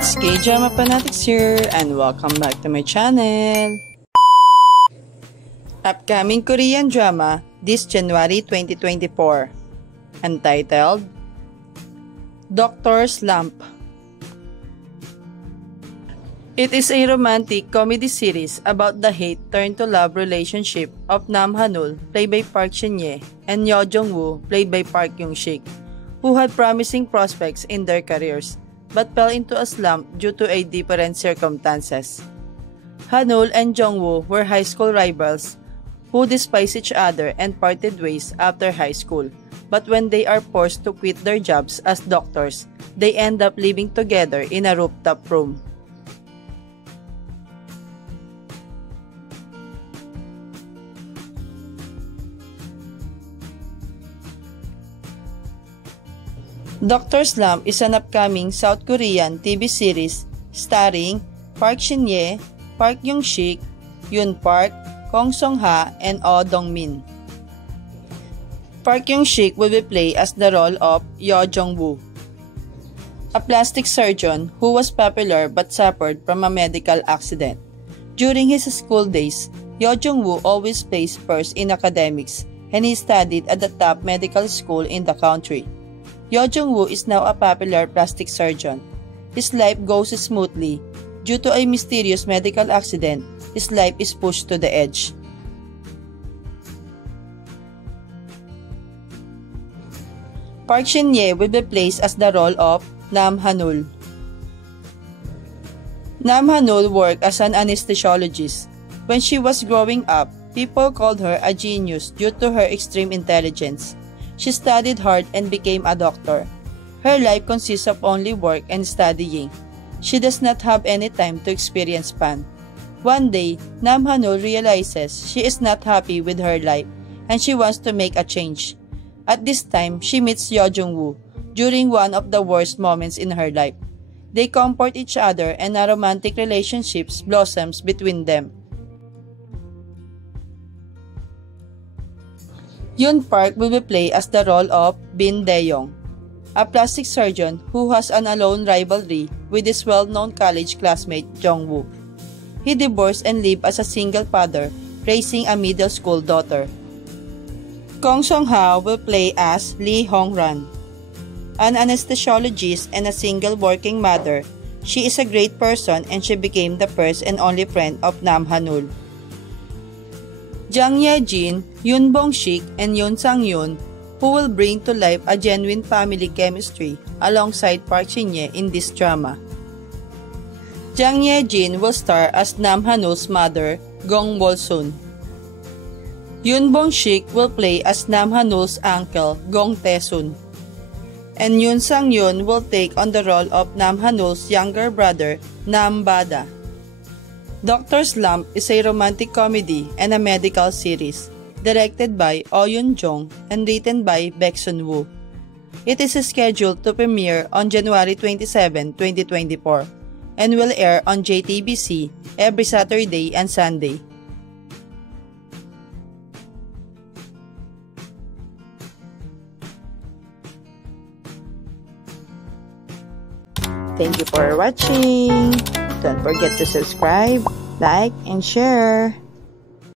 It's K-Drama Fanatics here and welcome back to my channel. Upcoming Korean drama this January 2024, entitled Doctor Slump. It is a romantic comedy series about the hate turned to love relationship of Nam Hanul, played by Park Shin-ye, and Yo Jong-woo, played by Park Young-sik, who had promising prospects in their careers, but fell into a slump due to a different circumstances. Hanul and Jong-woo were high school rivals who despised each other and parted ways after high school, but when they are forced to quit their jobs as doctors, they end up living together in a rooftop room. Doctor Slump is an upcoming South Korean TV series starring Park Shin-ye, Park Young-sik, Yoon Park, Kong Song-ha, and Oh Dong-min. Park Young-sik will be played as the role of Yo Jong-woo, a plastic surgeon who was popular but suffered from a medical accident. During his school days, Yo Jong-woo always placed first in academics, and he studied at the top medical school in the country. Yo Jong-woo is now a popular plastic surgeon. His life goes smoothly. Due to a mysterious medical accident, his life is pushed to the edge. Park Shin-ye will be placed as the role of Nam Hanul. Nam Hanul worked as an anesthesiologist. When she was growing up, people called her a genius due to her extreme intelligence. She studied hard and became a doctor. Her life consists of only work and studying. She does not have any time to experience fun. One day, Nam Hanul realizes she is not happy with her life and she wants to make a change. At this time, she meets Yo Jong-woo during one of the worst moments in her life. They comfort each other and a romantic relationship blossoms between them. Yoon Park will be played as the role of Bin Dae-yong, a plastic surgeon who has an alone rivalry with his well-known college classmate Jong-woo. He divorced and lived as a single father, raising a middle school daughter. Kong Song-ha will play as Lee Hong-ran, an anesthesiologist and a single working mother. She is a great person and she became the first and only friend of Nam Hanul. Jang Ye-jin, Yoon Bong-sik, and Yoon Sang-yoon, who will bring to life a genuine family chemistry alongside Park Shin-ye in this drama. Jang Ye-jin will star as Nam Hanul's mother, Gong Wol-sun. Yoon Bong-sik will play as Nam Hanul's uncle, Gong Tae-sun. And Yoon Sang-yoon will take on the role of Nam Hanul's younger brother, Nam Bada. Doctor Slump is a romantic comedy and a medical series, directed by Oh Yoon-jong and written by Baek Sun-woo. It is scheduled to premiere on January 27, 2024, and will air on JTBC every Saturday and Sunday. Thank you for watching. Don't forget to subscribe, like, and share.